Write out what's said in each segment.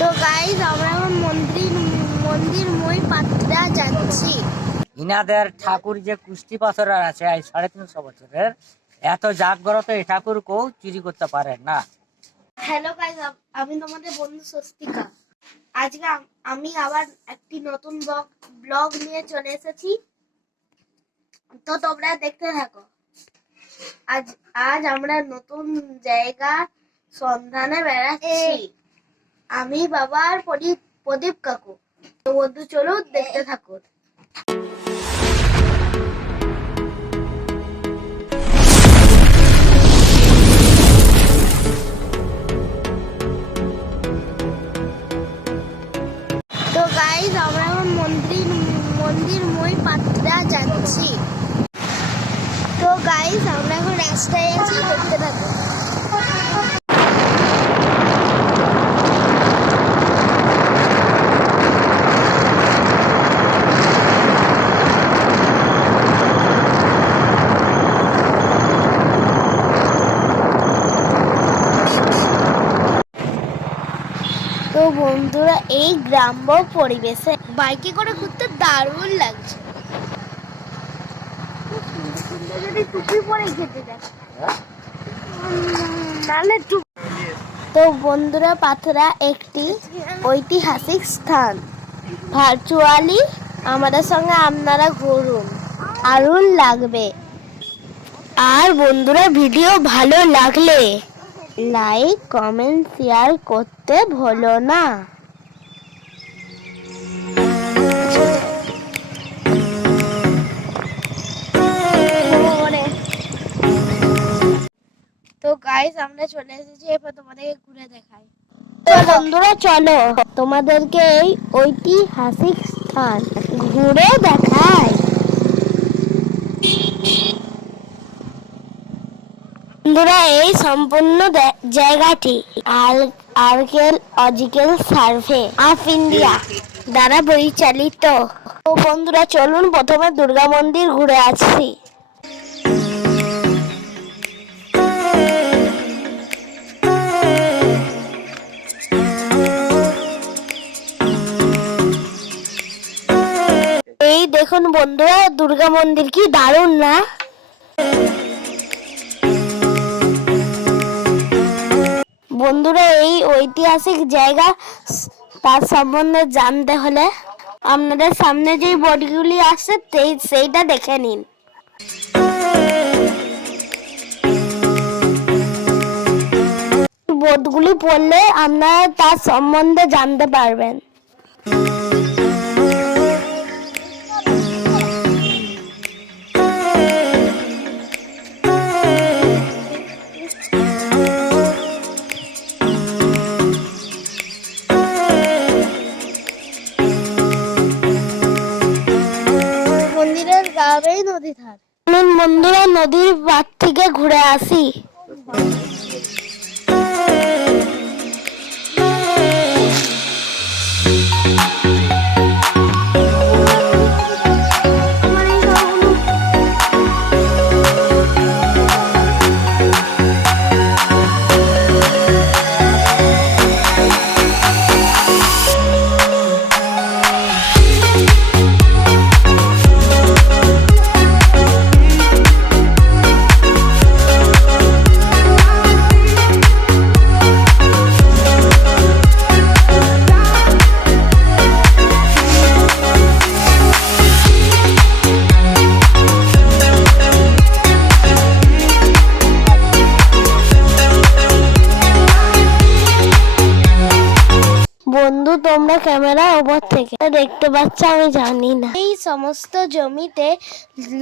তো গাইস আমরা এখন মন্দিরময় পাত্রা যাচ্ছি। ইনাদের ঠাকুর যে কুষ্টি পাথরের আছে 350 বছরের, এত জাগ্রত এই ঠাকুর কেউ চুরি করতে পারে না। হ্যালো গাইস, আমি তোমাদের বন্ধু স্বস্তিকা। আজকে আমি আবার একটি নতুন ব্লগ নিয়ে চলে এসেছি, তো তোমরা দেখতে থাকো। আজ আমরা নতুন জায়গা সন্ধানে বেড়াচ্ছি, আমি বাবা আর প্রদীপ কাকু। তো বন্ধু চলো দেখতে থাকো। তো গাইস আমরা এখন মন্দিরময় পাত্রা যাচ্ছি। তো গাইস আমরা এখন রাস্তায় আছি, দেখতে থাকো। তো বন্ধুরা, এই গ্রাম্য পরিবেশে বাইকে করে ঘুরতে দারুণ লাগছে। যদি টুপি পরে খেতে দেয় নাহলে তো বন্ধুরা, পাথরা একটি ঐতিহাসিক স্থান। ভার্চুয়ালি আমাদের সঙ্গে আপনারা ঘুরুন, দারুণ লাগবে। আর বন্ধুরা, ভিডিও ভালো লাগলে লাইক কমেন্ট শেয়ার করতে ভুলো না। তো গাইস আমরা চলে এসেছি, এবার তোমাদেরকে ঘুরে দেখাই। তো বন্ধুরা চলো তোমাদেরকে এই ঐতিহাসিক স্থান ঘুরে দেখাই। বন্ধুরা, এই সম্পূর্ণ জায়গাটি আর্কিওলজিক্যাল সার্ভে অফ ইন্ডিয়া দ্বারা পরিচালিত। তো বন্ধুরা চলুন প্রথমে দুর্গা মন্দির ঘুরে আসছি। এই দেখুন বন্ধুরা, দুর্গা মন্দির কি দারুণ না? বন্ধুরা, এই ঐতিহাসিক জায়গা তার সম্বন্ধে জানতে হলে আপনাদের সামনে যে বোর্ডগুলি আছে সেইটা দেখে নিন। বোর্ডগুলি পড়লে আপনারা তার সম্বন্ধে জানতে পারবেন। মন্দিরের গাবেই নদী ধার। বন্ধুরা, নদীর পাড় থেকে ঘুরে আসি। বন্ধু, তোমরা ক্যামেরা ওপর থেকে দেখতে পাচ্ছ, আমি জানি না। এই সমস্ত জমিতে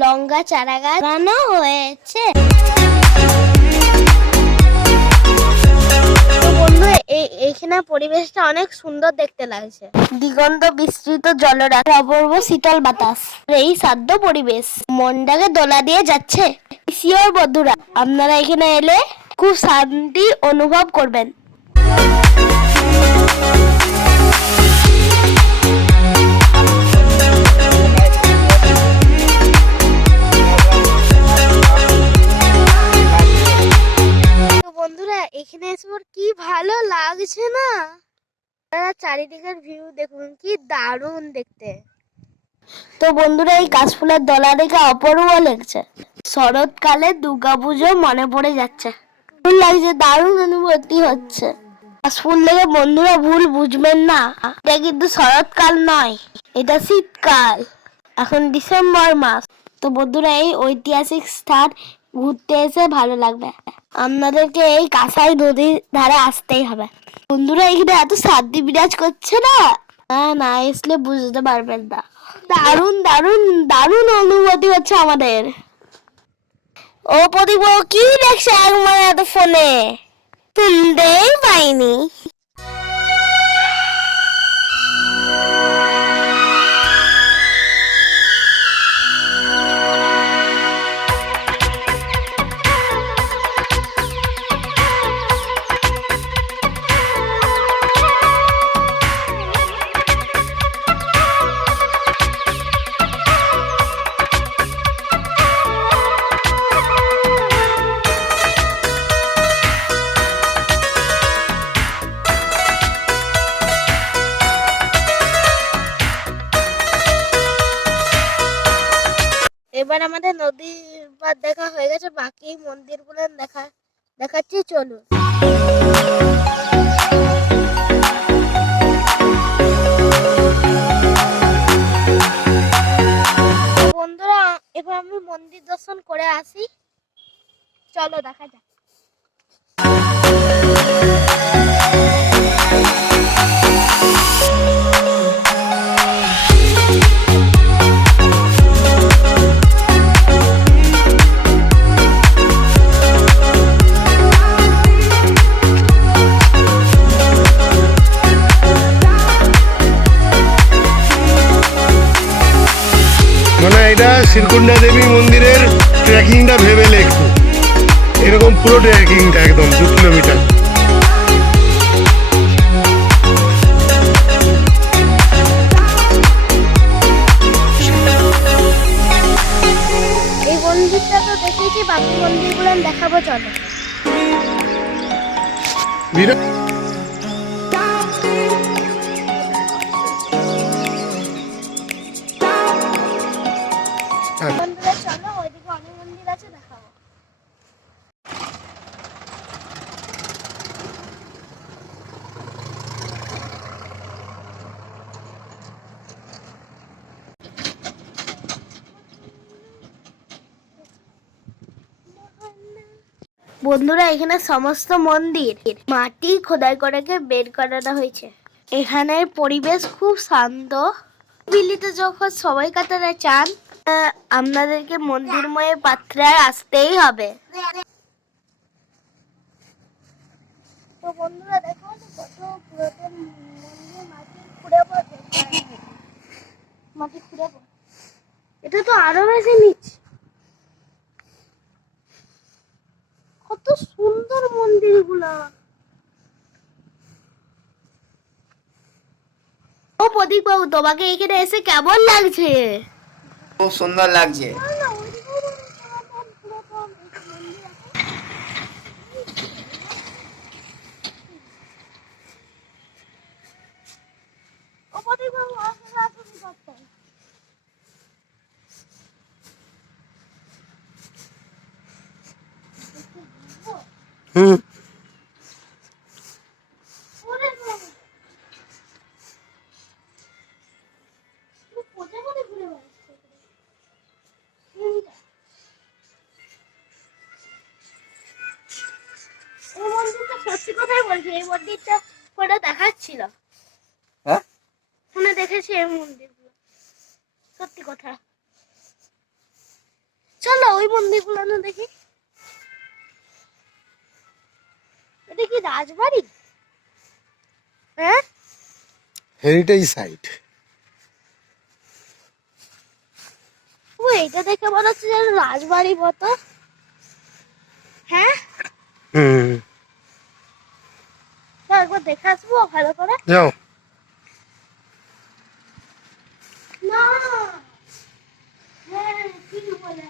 লঙ্কা চারা গাছ লাগানো হয়েছে। বন্ধু, এইখানে পরিবেশটা অনেক সুন্দর দেখতে লাগছে। দিগন্ত বিস্তৃত জলরাশি, অপূর্ব শীতল বাতাস, এই শান্ত পরিবেশ মনটাকে দোলা দিয়ে যাচ্ছে। শিওর বন্ধুরা, আপনারা এখানে এলে খুব শান্তি অনুভব করবেন। বন্ধুরা, এখানে এসে কি ভালো লাগছে না? আপনারা চারিদিকের ভিউ দেখুন, কি দারুণ দেখতে। তো বন্ধুরা, এই কাশফুলের দলা দেখে অপূর্ব লাগছে। শরৎকালে দুর্গাপুজো মনে পড়ে যাচ্ছে। দারুণ লাগছে, দারুণ অনুভূতি হচ্ছে। কাশফুল দেখে বন্ধুরা ভুল বুঝবেন না, এটা কিন্তু শরৎকাল নয়, এটা শীতকাল। এখন ডিসেম্বর মাস। তো বন্ধুরা, এই ঐতিহাসিক স্থান ঘুরতে এসে ভালো লাগবে। আপনাদেরকে এই কাঁসাই নদীর ধারে আসতেই হবে। বন্ধুরা, এখানে এত শান্তি বিরাজ করছে না, না আসলে বুঝতে পারবেন না। দারুণ দারুণ দারুণ অনুভূতি হচ্ছে আমাদের। ও প্রদীপ, ও কি দেখছে একবার এত ফোনে? শুনতেই পাইনি। এবার আমাদের নদীর পাড় দেখা হয়ে গেছে, বাকি মন্দিরগুলো দেখাচ্ছি, চলুন। বন্ধুরা, এবার আমি মন্দির দর্শন করে আসি, চলো দেখা যাক। মানে এটা শিরকুন্ডা দেবী মন্দিরের ট্রেকিংটা ভেবেলে একটু এরকম পুরো ট্রেকিংটা একদম 2 কিলোমিটার। এই মন্দিরটা তো দেখেছি, বাকি মন্দিরগুলো আমি দেখাবো, চলো। বিরাট বন্ধুরা, চলো, ওইদিকে অনেক মন্দির আছে, দেখাবো। বন্ধুরা, এখানে সমস্ত মন্দির মাটি খোদাই করে বের করানো হয়েছে। এখানের পরিবেশ খুব শান্ত। বিলিতে যখন সবাই কাতারে চান, আপনাদেরকে মন্দিরময় পাত্রায় আসতেই হবে। তো বন্ধুরা, দেখো কত পুরাতন মন্দির, মাটি খুঁড়ে পড়ে। এটা তো আরো বেশি নিচ। কত সুন্দর মন্দিরগুলা। ও প্রদীপ বাবু, তোমাকে এখানে এসে কেমন লাগছে? খুব সুন্দর লাগছে। ও প্রদীপ বাবু, আসলে আসুন করতেন। হুম সত্যি কথাই বলছি, এই মন্দিরটা ফটো দেখাচ্ছিল, হ্যাঁ, ফোনে দেখেছি এই মন্দিরগুলো। সত্যি কথা, চলো ওই মন্দিরগুলো না দেখি। এটা কি রাজবাড়ি? হ্যাঁ, হেরিটেজ সাইট। ও এইটা দেখে মনে হচ্ছে যেন রাজবাড়ি মতো। হ্যাঁ, হুম একবার দেখে আসবো ভালো করে। যাও। না, হ্যাঁ ঠিক বলে,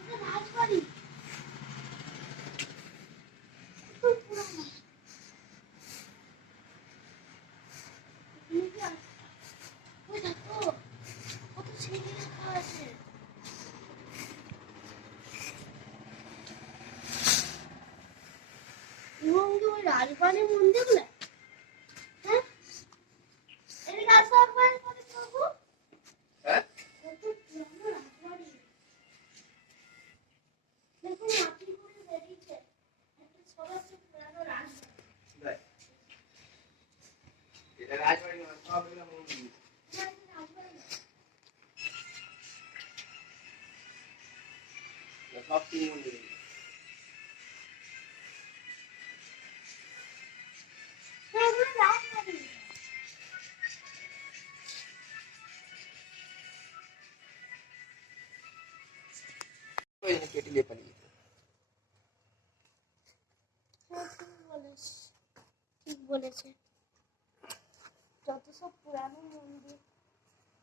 এটা রাজবাড়ি। খুব পুরানো। ঠিক বলেছে, যত সব পুরানো মন্দির,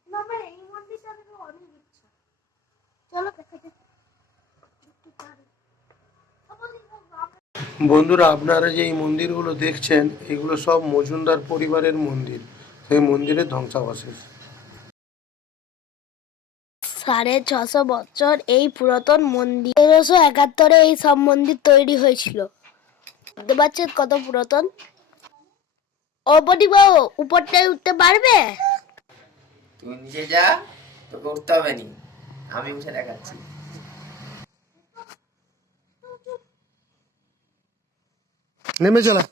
না আমার এই মন্দিরটা দেখে অনেক ইচ্ছা। চলো দেখাতে। বন্ধুরা, আপনারা যে এই মন্দিরগুলো দেখছেন, এগুলো সব মজুমদার পরিবারের মন্দির। সেই মন্দিরের ধ্বংসাবশেষ। 650 বছর এই পুরাতন মন্দির। 1371 এই সব মন্দির তৈরি হয়েছিল। বুঝতে পারছেন কত পুরাতন। বাবু উপরটায় উঠতে পারবে? তুই নিচে যা, তোকে উঠতে হবে নি, আমি উঠে দেখাচ্ছি। নেমে চলা।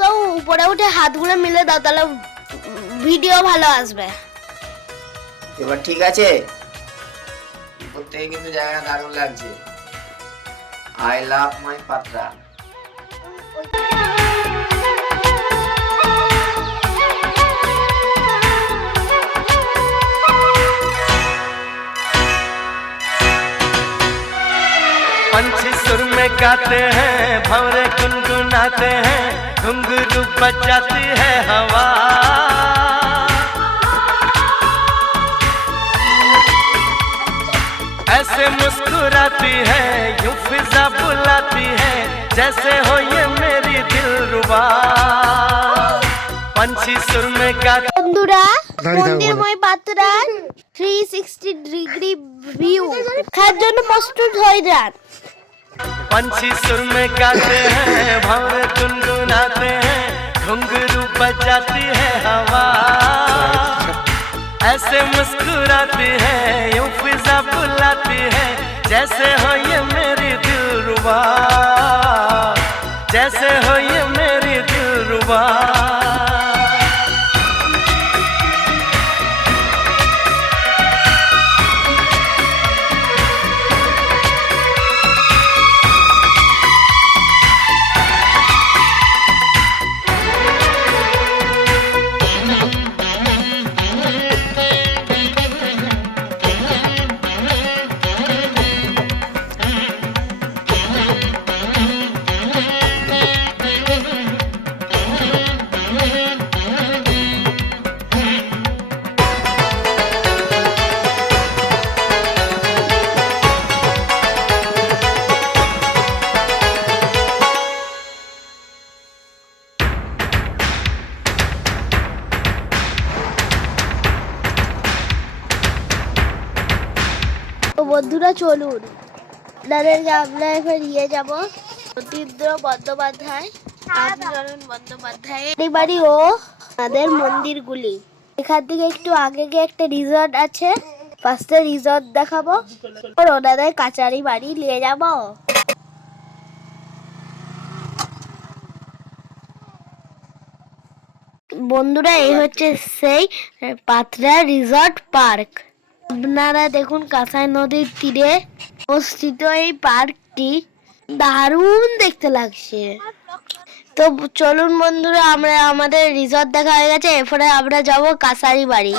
বাবু উপরে উঠে হাতগুলো মিলে দাও, তাহলে ভিডিও ভালো আসবে। এবার ঠিক আছে? উপর থেকে কিন্তু জায়গাটা দারুণ লাগছে। আই লাভ মাই পাত্রা। पंछी सुर में गाते हैं, भंवरे गुनगुनाते हैं, घुंघरू बजाती है हवा। ऐसे मुस्कुराती है, यूं फिजा बुलाती है, जैसे हो ये मेरी दिलरुबा। पंछी सुर में गाते। বন্ধুরা, দাঁড়িয়ে থাকো মন্দিরময় পাত্রার 360 ডিগ্রি ভিউ দেখার জন্য প্রস্তুত হয়ে যান। पंछी सुर में गाते हैं, भंवरे गुनगुनाते हैं, घुंघरू बजाती है हवा। ऐसे मुस्कुराती है, यूं फिजा बुलाती है, जैसे हो ये मेरी दिलरुबा, जैसे हो ये मेरी दिलरुबा। তো বন্ধুরা চলুন, আপনাদেরকে আমরা এবার নিয়ে যাবো সতীন্দ্র বন্দ্যোপাধ্যায়, রামচরণ বন্দ্যোপাধ্যায় এই বাড়ি ও তাদের মন্দিরগুলি। এখান থেকে একটু আগে গিয়ে একটা রিসর্ট আছে, ফার্স্টে রিসর্ট দেখাবো, আর ওনাদের কাচারি বাড়ি নিয়ে যাবো। বন্ধুরা, এই হচ্ছে সেই পাথরা রিসর্ট পার্ক। আপনারা দেখুন, কাঁসাই নদীর তীরে অবস্থিত এই পার্কটি দারুণ দেখতে লাগছে। তো চলুন বন্ধুরা, আমরা আমাদের রিসর্ট দেখা হয়ে গেছে, এরপরে আমরা যাব কাছারি বাড়ি।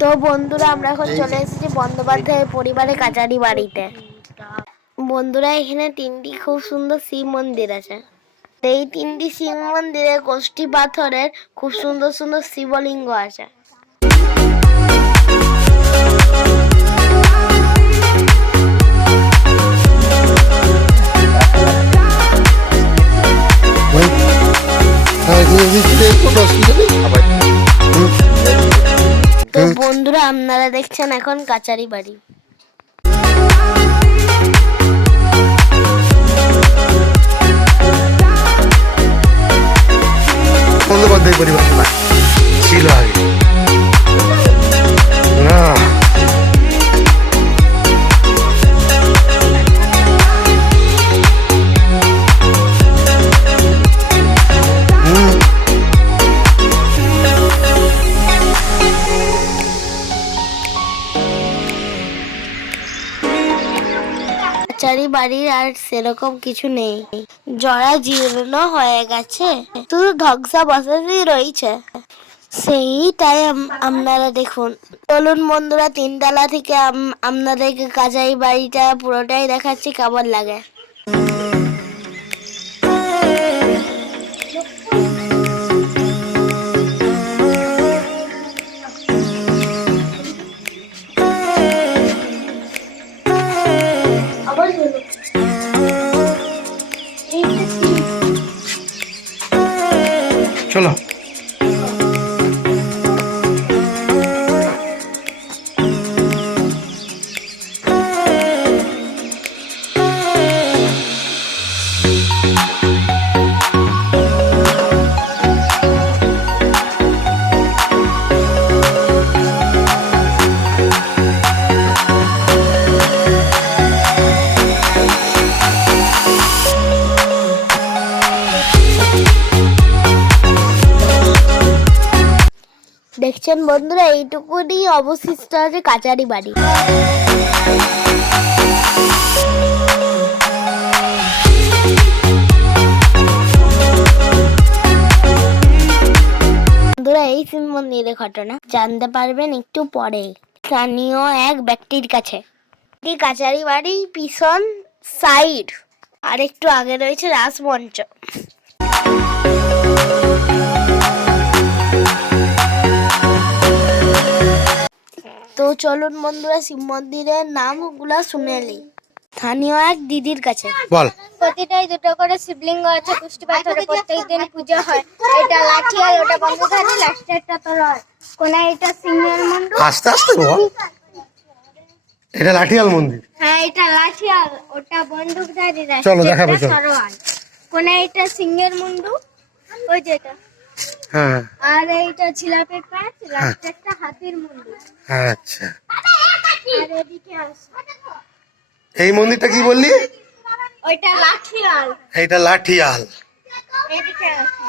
তো বন্ধুরা আমরা এখন চলে এসেছি বন্দ্যোপাধ্যায়ের পরিবারের কাচারি বাড়িতে। বন্ধুরা এখানে 3টি খুব সুন্দর শিব মন্দির আছে। এই 3টি শিব মন্দিরে গোষ্ঠী পাথরের খুব সুন্দর সুন্দর শিবলিঙ্গ আছে। তো বন্ধুরা আপনারা দেখছেন এখন কাচারি বাড়ি। বন্দ্যোপাধ্যায় পরিবার ছিল আগে না। কাচারি বাড়ির আর সেরকম কিছু নেই, জরা জীর্ণ হয়ে গেছে, শুধু ধ্বংসাবশেষই রয়েছে। সেইটাই আপনারা দেখুন। চলুন বন্ধুরা 3 তলা থেকে আপনাদেরকে কাচারি বাড়িটা পুরোটাই দেখাচ্ছি কেমন লাগে। চলো দেখছেন বন্ধুরা এইটুকুনি অবশিষ্ট আছে কাচারি বাড়ি। বন্ধুরা এই শিব মন্দিরের ঘটনা জানতে পারবেন একটু পরে স্থানীয় এক ব্যক্তির কাছে। এই কাচারি বাড়ির পিছন সাইড আর একটু আগে রয়েছে রাসমঞ্চ। তো চলুন বন্ধুরা শিব মন্দিরের নামগুলা শুনে নিই স্থানীয় এক দিদির কাছে। বল। প্রতিটাই 2টো করে শিবলিঙ্গ আছে কুষ্টি পাথরে, প্রত্যেকদিন পুজো হয়। এটা লাঠি আর ওটা বন্ধুধারী, লাস্টেরটা তোর হয় কোনা, এটা সিংহের মুন্ডু। আস্তে আস্তে বল। এটা লাঠিয়াল মন্দির। হ্যাঁ এটা লাঠি আর ওটা বন্দুকধারী, চলো দেখাবো চলো। সরোয়াল কোনা, এটা সিংহের মুন্ডু ওই যেটা, হ্যাঁ আর এইটা ছিলাপের প্যাচ, লাস্টেরটা হাতির মুন্ডু। আচ্ছা, আর এদিকে আসো, এই মন্দিরটা কি বললি? ওইটা লাঠিয়াল। এইটা লাঠিয়াল। এদিকে আসো,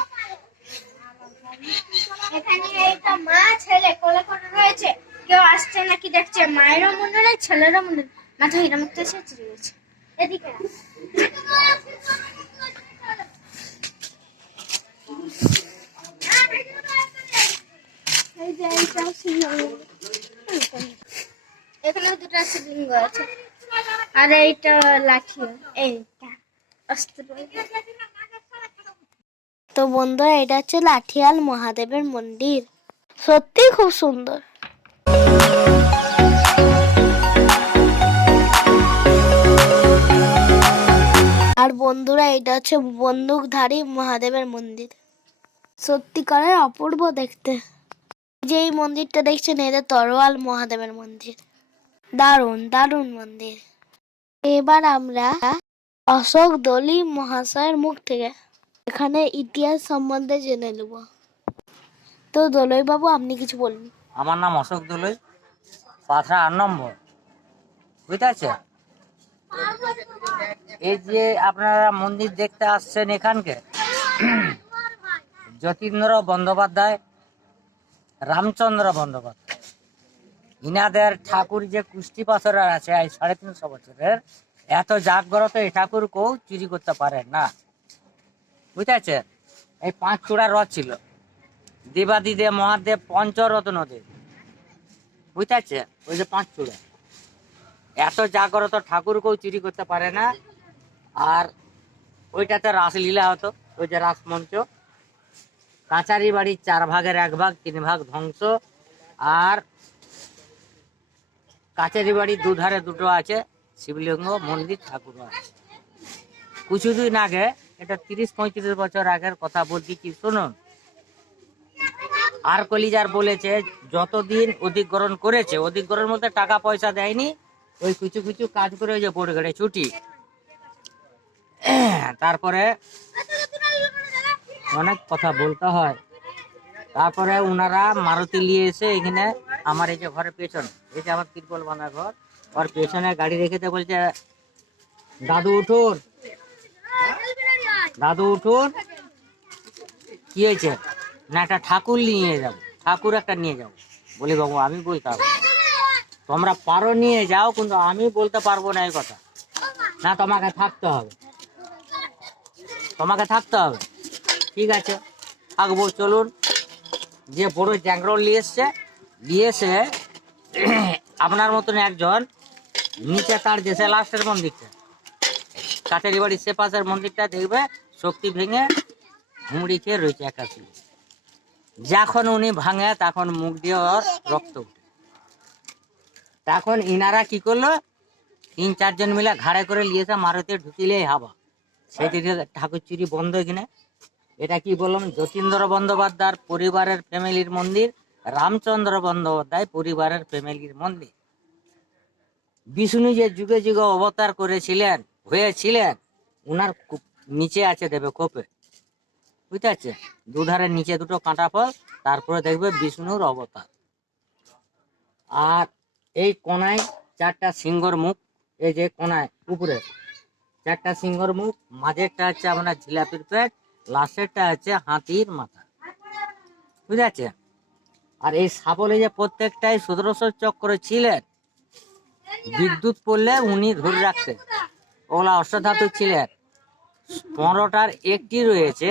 এখানে এইটা মা ছেলে কোলে করে রয়েছে, কেউ আসছে নাকি দেখছে। মায়েরও মুন্ডু নেই, ছেলেরও মুন্ডু নেই, মাথা হিরাম একটা ছেঁচড়ে গেছে। এদিকে আসো। এই যে এইটা শিবলিঙ্গ, এখানে 2টা শিবলিঙ্গ আছে, আর এইটা লাঠি, এইটা অস্ত্র। তো বন্ধুরা এটা হচ্ছে লাঠিয়াল মহাদেবের মন্দির, সত্যি খুব সুন্দর। আর বন্ধুরা এটা হচ্ছে বন্দুকধারী মহাদেবের মন্দির, সত্যিকারের অপূর্ব দেখতে। যে এই মন্দিরটা দেখছেন এটা তরোয়াল মহাদেবের মন্দির, দারুণ দারুণ মন্দির। এবার আমরা অশোক দলি মহাশয়ের মুখ থেকে এখানে ইতিহাস সম্বন্ধে জেনে নেব। তো দলই বাবু আপনি কিছু বলুন। আমার নাম অশোক দলুই, পাথরা 8 নম্বর, বুঝতে পারছেন? এই যে আপনারা মন্দির দেখতে আসছেন এখানকে যতীন্দ্র বন্দ্যোপাধ্যায়, রামচন্দ্র বন্দ্যোপাধ্যায়, ইনাদের ঠাকুর যে কুষ্টি পাথরের আছে এই 350 বছরের, এত জাগ্রত এই ঠাকুর কেউ চুরি করতে পারে না, বুঝতে পারছেন? এই 5 চূড়া রথ ছিল, দেবাদিদেব মহাদেব পঞ্চরত্ন দেব, বুঝতে পারছে? ওই যে 5 চূড়া, এত জাগ্রত ঠাকুর কেউ চুরি করতে পারে না। আর ওইটাতে রাসলীলা হতো, ওই যে রাসমঞ্চ। কাছারি বাড়ির 4 ভাগের 1 ভাগ, 3 ভাগ ধ্বংস। আর কাছারি বাড়ির দুধারে দুটো আছে শিবলিঙ্গ মন্দির, ঠাকুর আছে। কিছুদিন আগে, এটা 30-35 বছর আগের কথা বলছি, কি শুনুন। আর কলিজার বলেছে যতদিন অধিগ্রহণ করেছে, অধিগ্রহণ বলতে টাকা পয়সা দেয়নি, ওই কিছু কিছু কাজ করে ওই যে বোর্ডঘাটে ছুটি। তারপরে অনেক কথা বলতে হয়। তারপরে ওনারা মারুতি নিয়ে এসে এখানে আমার এই যে ঘরের পেছনে, এই যে আমার তিরপল বাঁধা ঘর, ওর পেছনে গাড়ি রেখেতে বলছে, দাদু উঠুন, দাদু উঠুন। কি হয়েছে? না একটা ঠাকুর নিয়ে যাবো, ঠাকুর একটা নিয়ে যাবো। বলি বাবু আমি বলতে পারবো, তোমরা পারো নিয়ে যাও, কিন্তু আমি বলতে পারবো না এই কথা। না, তোমাকে থাকতে হবে, তোমাকে থাকতে হবে। ঠিক আছে, থাকবো, চলুন। যে বড় জ্যাংরোল নিয়ে এসছে, নিয়ে এসে আপনার মতন একজন নিচে তার দেশে লাস্টের মন্দিরটা, কাছারি বাড়ির সে পাশের মন্দিরটা দেখবে শক্তি ভেঙে হুমড়ি খেয়ে রয়েছে একাশি। যখন উনি ভাঙে তখন মুখ দিয়ে ওর রক্ত উঠে। তখন ইনারা কি করলো, 3-4 জন মিলে ঘাড়ে করে নিয়েছে, মারুতি ঢুকিলেই হাওয়া। সেই দিকে ঠাকুর চুরি বন্ধ এখানে। এটা কি বললাম, যতীন্দ্র বন্দ্যোপাধ্যায়ের পরিবারের ফ্যামিলির মন্দির, রামচন্দ্র বন্দ্যোপাধ্যায় পরিবারের ফ্যামিলির মন্দির। বিষ্ণু যে যুগে যুগে অবতার করেছিলেন, হয়েছিলেন, উনার নিচে আছে দেবে কোপে, বুঝতে পারছে? দুধারের নিচে দুটো কাঁটা ফল, তারপরে দেখবে বিষ্ণুর অবতার। আর এই কোনায় 4টা সিংহর মুখ, এই যে কোনায় উপরে 4টা সিংহর মুখ, মাঝেরটা হচ্ছে আপনার জিলাপির পেট, লাস্টেরটা হচ্ছে হাতির মাথা, বুঝতে পারছে? আর এই সাবলে যে প্রত্যেকটাই সুদর্শন চক্র ছিলেন, বিদ্যুৎ পড়লে উনি ধরে রাখতেন। ওগুলা অষ্টধাতু ছিলেন। 15টার একটি রয়েছে,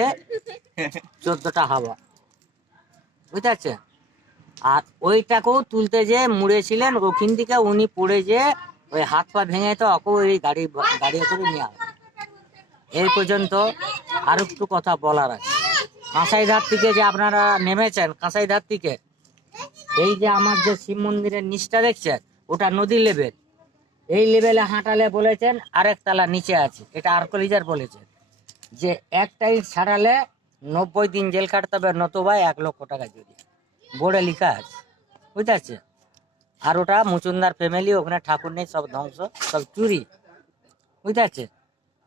14টা হাওয়া, বুঝতে পারছেন? আর ওইটাকেও তুলতে যে মুড়েছিলেন, ওখান থেকে উনি পড়ে যে ওই হাত পা ভেঙে, তো ওকে ওই গাড়ি করে নিয়ে আসে। এই পর্যন্ত আর একটু কথা বলার আছে। কাঁসাইধার থেকে যে আপনারা নেমেছেন, কাঁসাইধার থেকে এই যে আমার যে শিব মন্দিরের নিচটা দেখছেন, ওটা নদী লেভেল। এই লেভেলে হাঁটালে বলেছেন আরেক তালা নিচে আছে। এটা আর্কলিজার বলেছেন যে একটা ইট ছাড়ালে 90 দিন জেল কাটতে হবে, নতুবা 1 লক্ষ টাকা জরিমানা, বোর্ডে লেখা আছে, বুঝতে পারছে? আর ওটা মুচুন্দার ফ্যামিলি, ওখানে ঠাকুর নেই, সব ধ্বংস, সব চুরি, বুঝতে পারছে?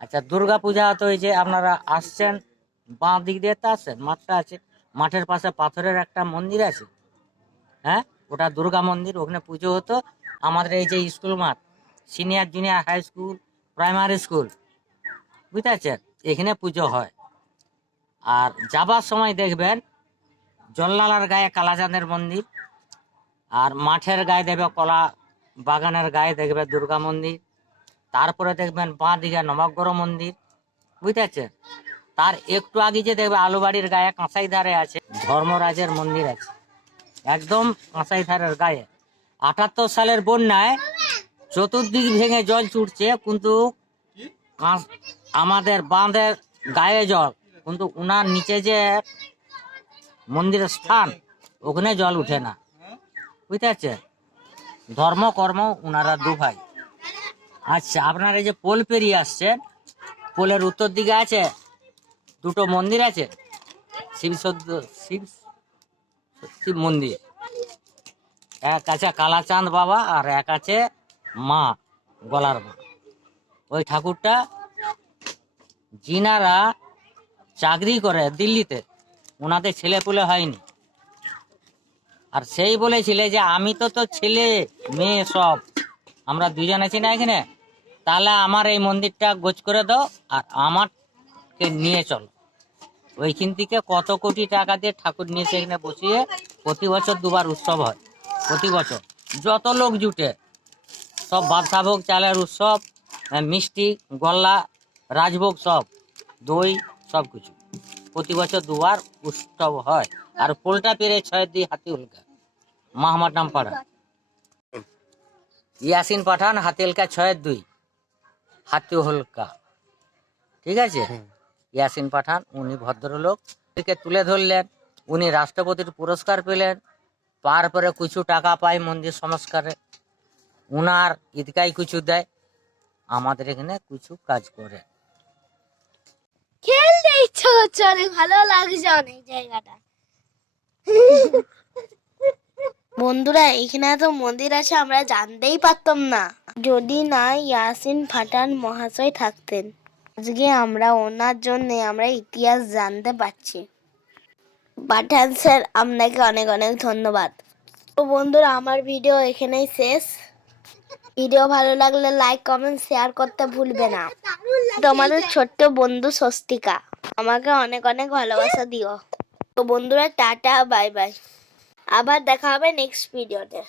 আচ্ছা, দুর্গা পূজা তো এই যে আপনারা আসছেন, বাঁ দিক দিয়ে তো আসছেন, মাঠটা আছে, মাঠের পাশে পাথরের একটা মন্দির আছে, হ্যাঁ, ওটা দুর্গা মন্দির। ওখানে পুজো হতো। আমাদের এই যে স্কুল মাঠ, senior junior high school, primary school, বুঝতে পারছেন, এখানে পুজো হয়। আর যাবার সময় দেখবেন জল্লালার গায়ে কালাচাঁদের মন্দির, আর মাঠের গায়ে দেখবে কলা বাগানের গায়ে দেখবে দুর্গা মন্দির। তারপরে দেখবেন বাঁ দিকে নবগ্রহ মন্দির, বুঝতে পারছেন? তার একটু আগে যে দেখবে আলুবাড়ির গায়ে কাঁসাইধারে আছে ধর্মরাজের মন্দির আছে, একদম কাঁসাইধারের গায়ে। 78 সালের বন্যায় চতুর্দিক ভেঙে জল ছুটছে, কিন্তু আমাদের বাঁধের গায়ে জল, কিন্তু উনার নিচে যে মন্দিরের স্থান, ওখানে জল উঠে না, বুঝতে পারছেন? ধর্ম কর্ম উনারা 2 ভাই। আচ্ছা, আপনার এই যে পোল পেরিয়ে আসছেন, পোলের উত্তর দিকে আছে 2টো মন্দির আছে, শিব মন্দির। এক আছে কালাচাঁদ বাবা, আর এক আছে মা, গলার মা। ওই ঠাকুরটা যিনারা চাকরি করে দিল্লিতে, ওনাদের ছেলে পুলে হয়নি, আর সেই বলেছিলে যে আমি তো ছেলে মেয়ে সব, আমরা 2 জন আছি না এখানে, তাহলে আমার এই মন্দিরটা গোছ করে দাও আর আমাকে নিয়ে চলো। ওইখান থেকে কত কোটি টাকা দিয়ে ঠাকুর নিয়ে এখানে বসিয়ে প্রতি বছর 2বার উৎসব হয়। প্রতি বছর যত লোক জুটে, সব বাদশাভোগ চালের উৎসব, মিষ্টি, গল্লা, রাজভোগ, সব দই, সব কিছু প্রতি বছর 2বার উৎসব হয়। আর পোলটা পেরে 6 দিয়ে হাতি উল্কা, মাহমার নাম পাড়া, ইয়াসিন পাঠান হাতিলকা 6-2 হাতিহলকা, ঠিক আছে। ইয়াসিন পাঠান উনি ভদ্রলোক, একে তুলে ধরলেন, উনি রাষ্ট্রপতির পুরস্কার পেলেন, তারপরে কিছু টাকা পায় মন্দির সংস্কারে, উনার ঈদগায় কিছু দেয়, আমাদের এখানে কিছু কাজ করে। খেলতে ইচ্ছা করছে, অনেক ভালো লাগছে অনেক জায়গাটা। বন্ধুরা এখানে এত মন্দির আছে আমরা জানতেই পারতাম না, যদি না ইয়াসিন পাঠান মহাশয় থাকতেন। আজকে আমরা ওনার জন্য আমরা ইতিহাস জানতে পারছি। পাঠান স্যার আপনাকে অনেক অনেক ধন্যবাদ। তো বন্ধুরা আমার ভিডিও এখানেই শেষ। ভিডিও ভালো লাগলে লাইক কমেন্ট শেয়ার করতে ভুলবে না। তোমাদের ছোট্ট বন্ধু স্বস্তিকা, আমাকে অনেক অনেক ভালোবাসা দিও। তো বন্ধুরা টাটা বাই বাই, আবার দেখা হবে নেক্সট ভিডিওতে।